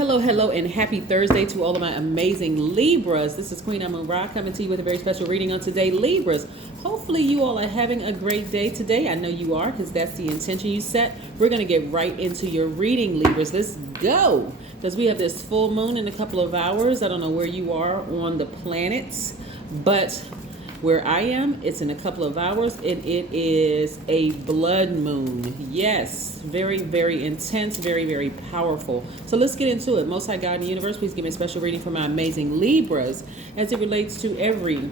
Hello, and happy Thursday to all of my amazing Libras. This is Queen Amun Ra coming to you with a very special reading on today, Libras. Hopefully you all are having a great day today. I know you are, because that's the intention you set. We're going to get right into your reading, Libras. Let's go, because we have this full moon in a couple of hours. I don't know where you are on the planets, but where I am, it's in a couple of hours, and it is a blood moon. Yes, very, very intense, very, very powerful. So let's get into it. Most High God in the universe, please give me a special reading for my amazing Libras as it relates to every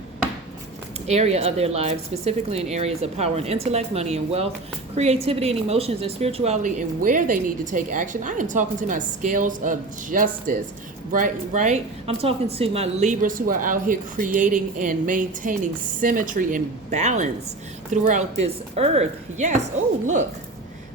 area of their lives, specifically in areas of power and intellect, money and wealth, creativity and emotions and spirituality, and where they need to take action. I am talking to my scales of justice, right? I'm talking to my Libras who are out here creating and maintaining symmetry and balance throughout this earth. Yes. Oh, look.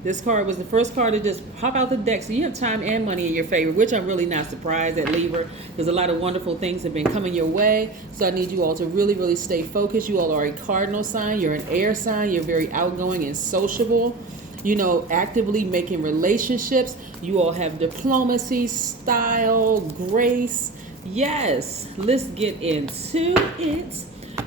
This card was the first card to just pop out the deck. So you have time and money in your favor, which I'm really not surprised at, Libra, because a lot of wonderful things have been coming your way. So I need you all to really, really stay focused. You all are a cardinal sign. You're an air sign. You're very outgoing and sociable. You know, actively making relationships. You all have diplomacy, style, grace. Yes, let's get into it.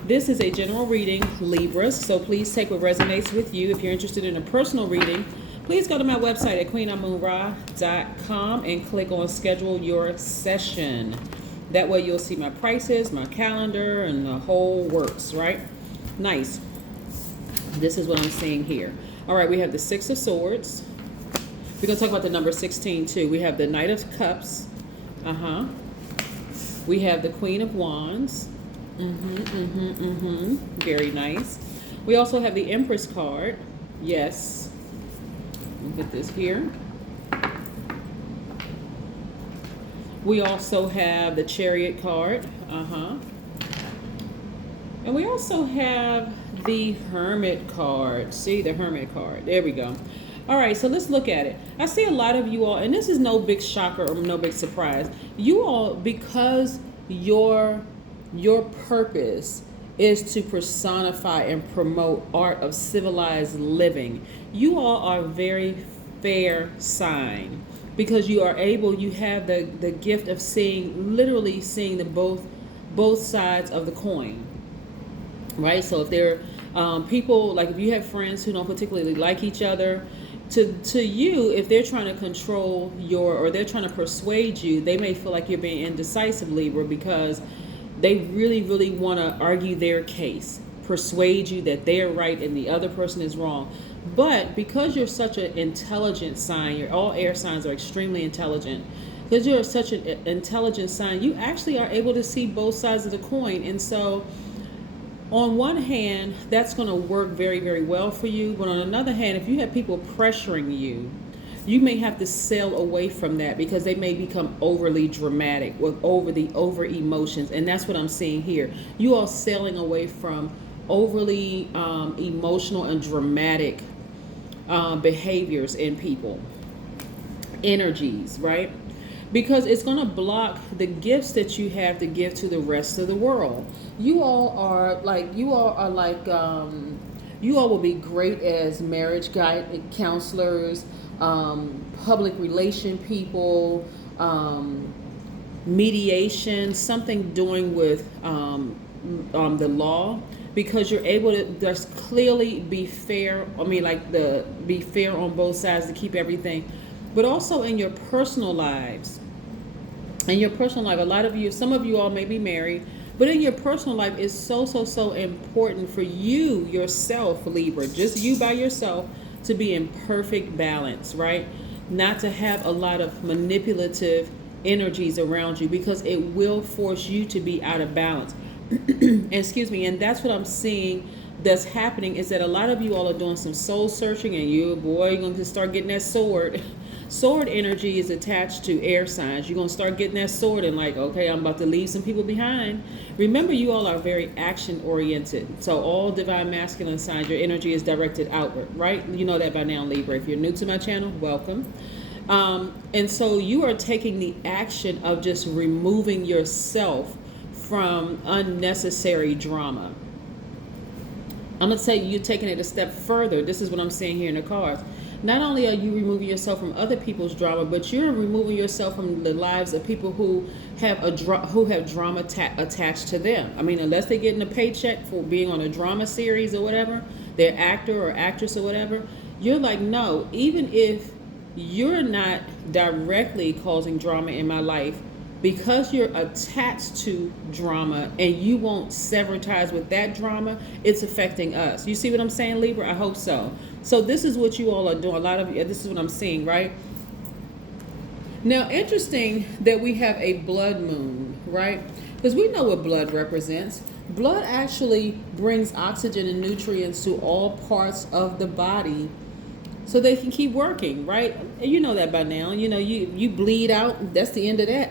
This is a general reading, Libras, so please take what resonates with you. If you're interested in a personal reading, please go to my website at queenamunra.com and click on schedule your session. That way you'll see my prices, my calendar, and the whole works, right? Nice. This is what I'm seeing here. All right, we have the Six of Swords. We're going to talk about the number 16 too. We have the Knight of Cups. We have the Queen of Wands. Very nice. We also have the Empress card. Yes. Put this here. We also have the Chariot card. And we also have the Hermit card. See, the Hermit card. There we go. All right, so let's look at it. I see a lot of you all, and this is no big shocker or no big surprise. You all, because your purpose is to personify and promote art of civilized living, you all are a very fair sign, because you are able, you have the gift of literally seeing the both sides of the coin, right? So if there are people, like if you have friends who don't particularly like each other, to you, if they're trying to control or they're trying to persuade you, they may feel like you're being indecisive, Libra, because they really, really want to argue their case, persuade you that they're right and the other person is wrong. But because you're such an intelligent sign, all air signs are extremely intelligent. Because you're such an intelligent sign, you actually are able to see both sides of the coin. And so on one hand, that's going to work very, very well for you. But on another hand, if you have people pressuring you, you may have to sail away from that, because they may become overly dramatic with over emotions. And that's what I'm seeing here. You all sailing away from overly emotional and dramatic behaviors in people, energies, right? Because it's going to block the gifts that you have to give to the rest of the world. You all will be great as marriage guide counselors, public relation people, mediation, something doing with the law, because you're able to just clearly be fair. Be fair on both sides to keep everything, but also in your personal lives. In your personal life, some of you all may be married, but in your personal life, it's so important for you yourself, Libra, just you by yourself, to be in perfect balance, right? Not to have a lot of manipulative energies around you, because it will force you to be out of balance. Excuse me. And that's what I'm seeing that's happening, is that a lot of you all are doing some soul searching, and you're going to start getting that sword. Sword energy is attached to air signs. You're going to start getting that sword and like, okay, I'm about to leave some people behind. Remember, you all are very action oriented. So all divine masculine signs, your energy is directed outward, right? You know that by now, Libra. If you're new to my channel, welcome. And so you are taking the action of just removing yourself from unnecessary drama. I'm going to say you're taking it a step further. This is what I'm saying here in the cards. Not only are you removing yourself from other people's drama, but you're removing yourself from the lives of people who have drama attached to them. I mean, unless they're getting a paycheck for being on a drama series or whatever, they're actor or actress or whatever. You're like, no, even if you're not directly causing drama in my life, because you're attached to drama and you won't sever ties with that drama, it's affecting us. You see what I'm saying, Libra? I hope so. So this is what you all are doing. A lot of you, this is what I'm seeing, right? Now, interesting that we have a blood moon, right? Because we know what blood represents. Blood actually brings oxygen and nutrients to all parts of the body so they can keep working, right? And you know that by now. You know, you bleed out, that's the end of that.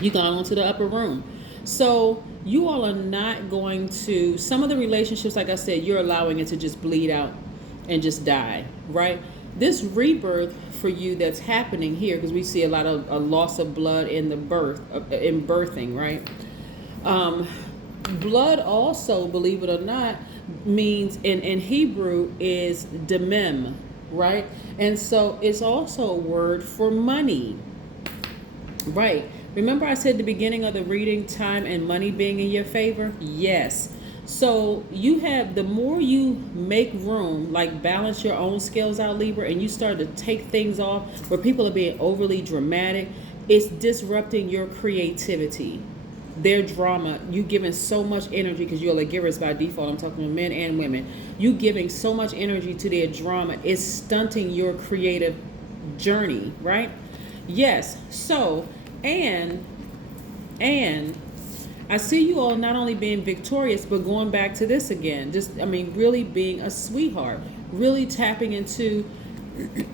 You gone on to the upper room. So you all are not going to, some of the relationships, like I said, you're allowing it to just bleed out and just die, right? This rebirth for you that's happening here, because we see a lot of a loss of blood in the in birthing, right? Blood also, believe it or not, means in Hebrew is demem, right? And so it's also a word for money, right? Remember I said at the beginning of the reading, time and money being in your favor? Yes. So you have, the more you make room, like balance your own scales out, Libra, and you start to take things off where people are being overly dramatic, it's disrupting your creativity. Their drama, you giving so much energy, because you're a givers by default, I'm talking to men and women, you giving so much energy to their drama, it's stunting your creative journey, right? Yes. So and I see you all not only being victorious, but going back to this again, just, I mean, really being a sweetheart, really tapping into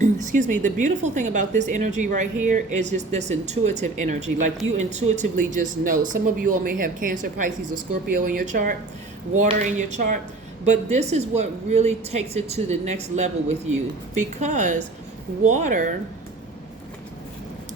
excuse me, the beautiful thing about this energy right here is just this intuitive energy. Like you intuitively just know. Some of you all may have Cancer, Pisces, or Scorpio in your chart, water in your chart, but this is what really takes it to the next level with you, because water,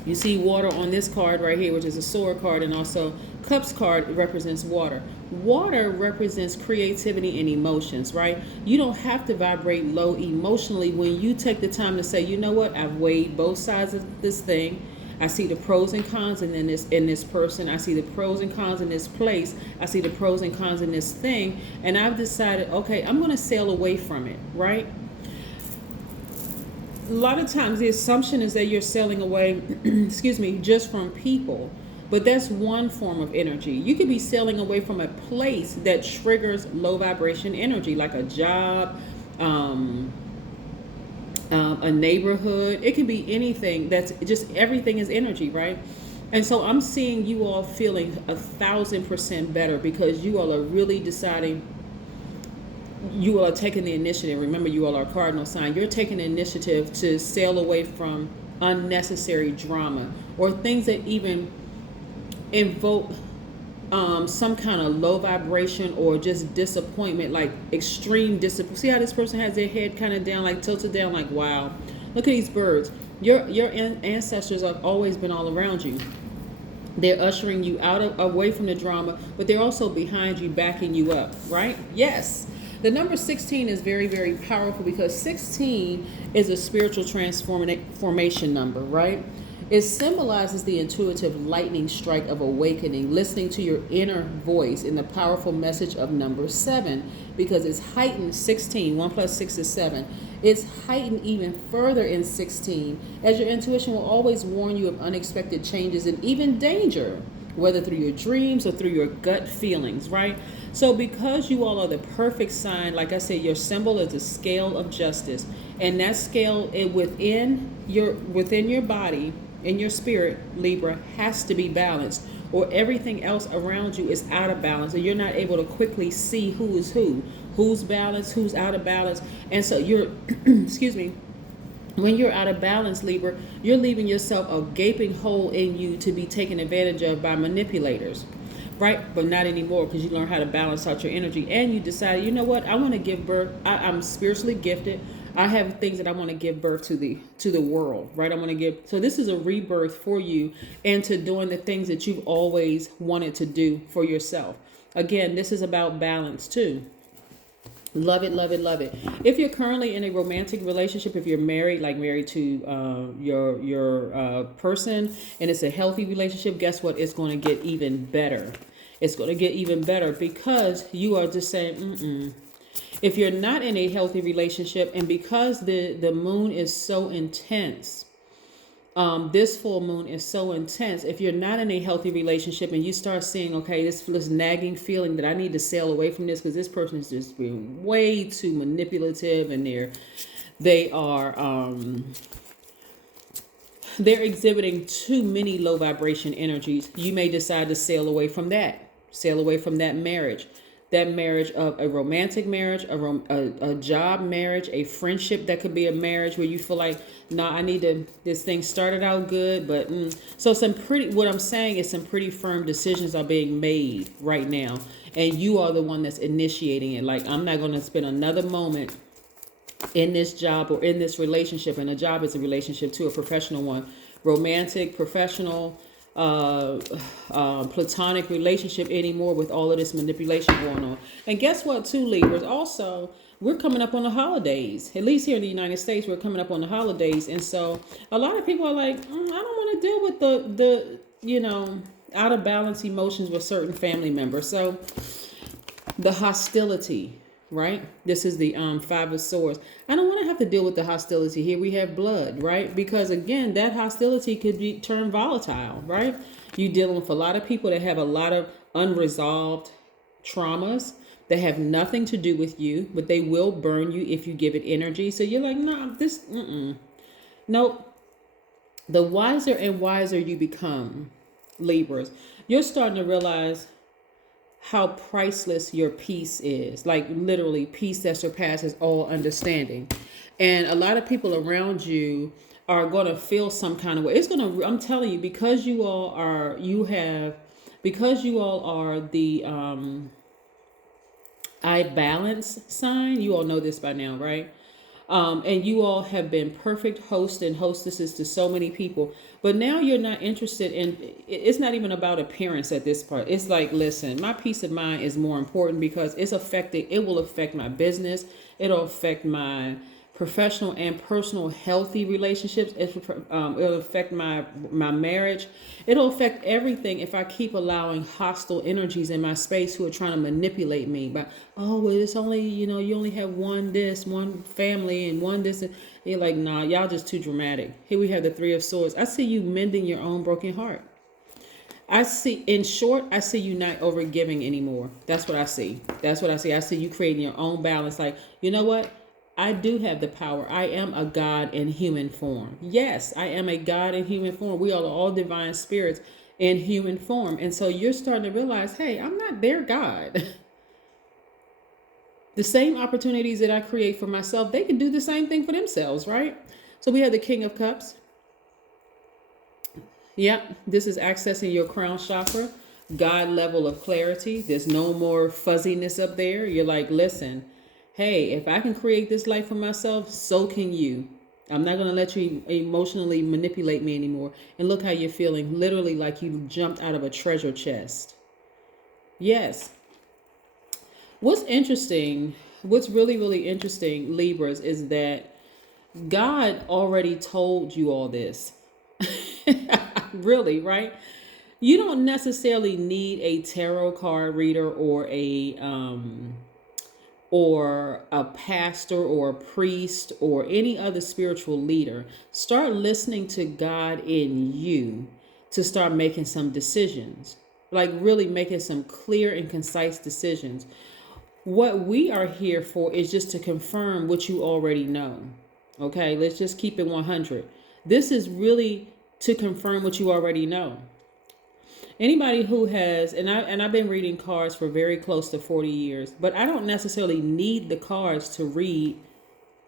you see water on this card right here, which is a sword card, and also cups card represents water. Water represents creativity and emotions, right? You don't have to vibrate low emotionally when you take the time to say, you know what, I've weighed both sides of this thing. I see the pros and cons in this person. I see the pros and cons in this place. I see the pros and cons in this thing. And I've decided, okay, I'm going to sail away from it, right? A lot of times the assumption is that you're sailing away, excuse me, just from people. But that's one form of energy. You could be sailing away from a place that triggers low vibration energy, like a job, a neighborhood. It can be anything. That's just, everything is energy, right? And so I'm seeing you all feeling 1,000% better, because you all are really deciding, you all are taking the initiative. Remember, you all are a cardinal sign. You're taking the initiative to sail away from unnecessary drama or things that even invoke some kind of low vibration or just disappointment, like extreme disappointment. See how this person has their head kind of down, like tilted down, like, wow, look at these birds. Your ancestors have always been all around you. They're ushering you away from the drama, but they're also behind you, backing you up, right? Yes. The number 16 is very, very powerful, because 16 is a spiritual transformation number, right? It symbolizes the intuitive lightning strike of awakening, listening to your inner voice in the powerful message of number 7, because it's heightened 16. 1 plus 6 is 7. It's heightened even further in 16, as your intuition will always warn you of unexpected changes and even danger, whether through your dreams or through your gut feelings, right? So because you all are the perfect sign, like I said, your symbol is the scale of justice, and that scale within your body, in your spirit, Libra, has to be balanced, or everything else around you is out of balance, and you're not able to quickly see who is who's balanced, who's out of balance. And so you're excuse me, when you're out of balance, Libra, you're leaving yourself a gaping hole in you to be taken advantage of by manipulators, right? But not anymore, because you learn how to balance out your energy, and you decide, you know what, I want to give birth. I'm spiritually gifted. I have things that I want to give birth to the world, right? I want to give. So this is a rebirth for you, and to doing the things that you've always wanted to do for yourself. Again, this is about balance too. Love it, love it, love it. If you're currently in a romantic relationship, if you're married, like married to your person, and it's a healthy relationship, guess what? It's going to get even better. It's going to get even better because you are just saying, mm-mm. If you're not in a healthy relationship, and because the moon is so intense, this full moon is so intense. If you're not in a healthy relationship and you start seeing, okay, this nagging feeling that I need to sail away from this because this person is just being way too manipulative, and they're exhibiting too many low vibration energies, you may decide to sail away from that marriage. That marriage of a romantic marriage, a job marriage, a friendship that could be a marriage where you feel like, no, this thing started out good, but so what I'm saying is some pretty firm decisions are being made right now. And you are the one that's initiating it. Like, I'm not going to spend another moment in this job or in this relationship. And a job is a relationship too, a professional one, romantic, professional, platonic relationship anymore with all of this manipulation going on. And guess what, too, Libras? Also, we're coming up on the holidays. At least here in the United States, we're coming up on the holidays. And so a lot of people are like, I don't want to deal with the out of balance emotions with certain family members. So the hostility, right? This is the Five of Swords. I don't want to have to deal with the hostility. Here we have blood, right? Because again, that hostility could be turned volatile, right? You're dealing with a lot of people that have a lot of unresolved traumas that have nothing to do with you, but they will burn you if you give it energy. So you're like, no, nope. The wiser and wiser you become, Libras, you're starting to realize how priceless your peace is. Like, literally, peace that surpasses all understanding. And a lot of people around you are going to feel some kind of way. I'm telling you, because you all are the I balance sign. You all know this by now, right? And you all have been perfect hosts and hostesses to so many people. But now you're not interested in, it's not even about appearance at this part. It's like, listen, my peace of mind is more important because it will affect my business. It'll affect my professional and personal healthy relationships. It'll affect my marriage. It'll affect everything if I keep allowing hostile energies in my space who are trying to manipulate me. But, well, it's only, you only have one family and one this. And you're like, nah, y'all just too dramatic. Here we have the Three of Swords. I see you mending your own broken heart. I see you not over giving anymore. That's what I see. I see you creating your own balance. Like, you know what? I do have the power. I am a God in human form. Yes, I am a God in human form. We are all divine spirits in human form. And so you're starting to realize, hey, I'm not their God. The same opportunities that I create for myself, they can do the same thing for themselves, right? So we have the King of Cups. Yep, this is accessing your crown chakra, God level of clarity. There's no more fuzziness up there. You're like, listen, hey, if I can create this life for myself, so can you. I'm not going to let you emotionally manipulate me anymore. And look how you're feeling, literally like you jumped out of a treasure chest. Yes. What's really, really interesting, Libras, is that God already told you all this. Really, right? You don't necessarily need a tarot card reader or a pastor or a priest or any other spiritual leader. Start listening to God in you to start making some decisions, like really making some clear and concise decisions. What we are here for is just to confirm what you already know. Okay, let's just keep it 100. This is really to confirm what you already know. Anybody who has, and I've been reading cards for very close to 40 years, but I don't necessarily need the cards to read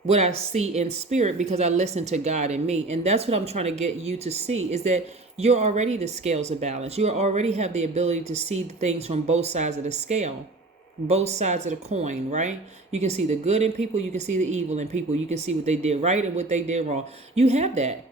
what I see in spirit because I listen to God in me. And that's what I'm trying to get you to see, is that you're already the scales of balance. You already have the ability to see things from both sides of the scale, both sides of the coin, right? You can see the good in people. You can see the evil in people. You can see what they did right and what they did wrong. You have that.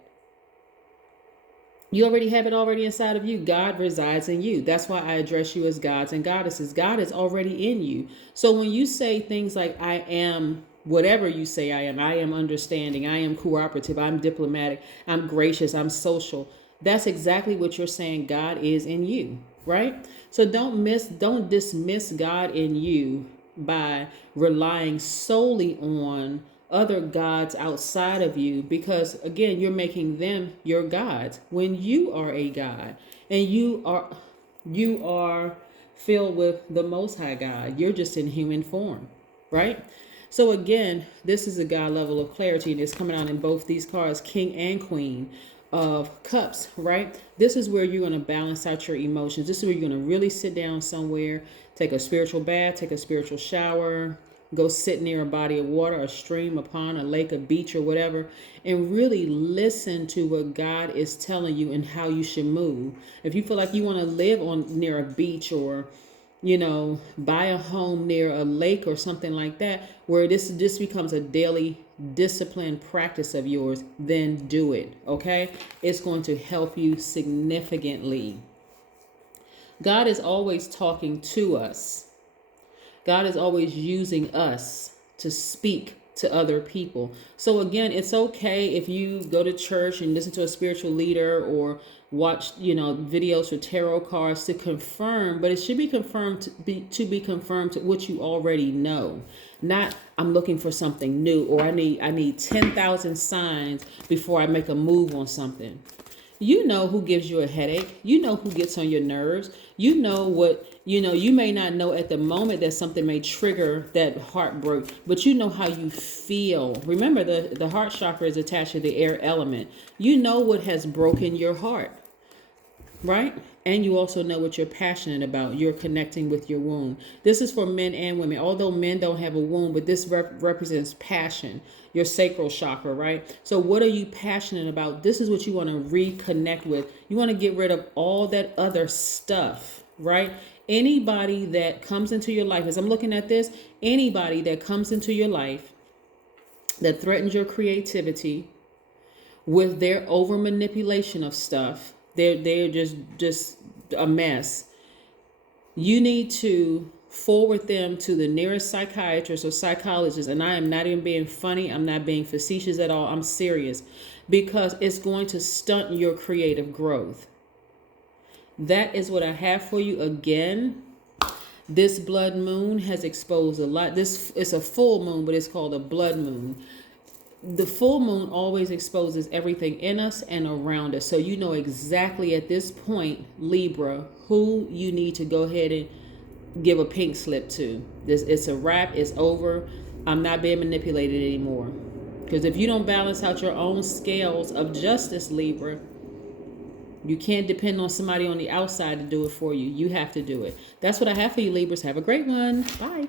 You already have it already inside of you. God resides in you. That's why I address you as gods and goddesses. God is already in you. So when you say things like, I am whatever you say I am understanding, I am cooperative, I'm diplomatic, I'm gracious, I'm social. That's exactly what you're saying God is in you, right? So don't dismiss God in you by relying solely on other gods outside of you, because again, you're making them your gods when you are a god, and you are filled with the most high God. You're just in human form, right? So again, this is a God level of clarity, and it's coming out in both these cards, King and Queen of Cups, right? This is where you're going to balance out your emotions. This is where you're going to really sit down somewhere, take a spiritual bath, take a spiritual shower, go sit near a body of water, a stream, a pond, a lake, a beach, or whatever, and really listen to what God is telling you and how you should move. If you feel like you want to live near a beach, or buy a home near a lake or something like that, where this becomes a daily discipline practice of yours, then do it, okay? It's going to help you significantly. God is always talking to us. God is always using us to speak to other people. So again, it's okay if you go to church and listen to a spiritual leader, or watch, videos for tarot cards to confirm, but it should be confirmed to be confirmed to what you already know. Not, I'm looking for something new, or I need 10,000 signs before I make a move on something. You know who gives you a headache. You know who gets on your nerves. You know what, you may not know at the moment that something may trigger that heartbreak, but you know how you feel. Remember, the heart chakra is attached to the air element. You know what has broken your heart, right? And you also know what you're passionate about. You're connecting with your womb. This is for men and women. Although men don't have a womb, but this represents passion, your sacral chakra, right? So what are you passionate about? This is what you want to reconnect with. You want to get rid of all that other stuff, right? Anybody that comes into your life, as I'm looking at this, anybody that comes into your life that threatens your creativity with their over manipulation of stuff, they're just a mess. You need to forward them to the nearest psychiatrist or psychologist. And I am not even being funny. I'm not being facetious at all. I'm serious, because it's going to stunt your creative growth. That is what I have for you. Again, this blood moon has exposed a lot. This is a full moon, but it's called a blood moon. The full moon always exposes everything in us and around us. So you know exactly at this point, Libra, who you need to go ahead and give a pink slip to. It's a wrap. It's over. I'm not being manipulated anymore. Because if you don't balance out your own scales of justice, Libra, you can't depend on somebody on the outside to do it for you. You have to do it. That's what I have for you, Libras. Have a great one. Bye.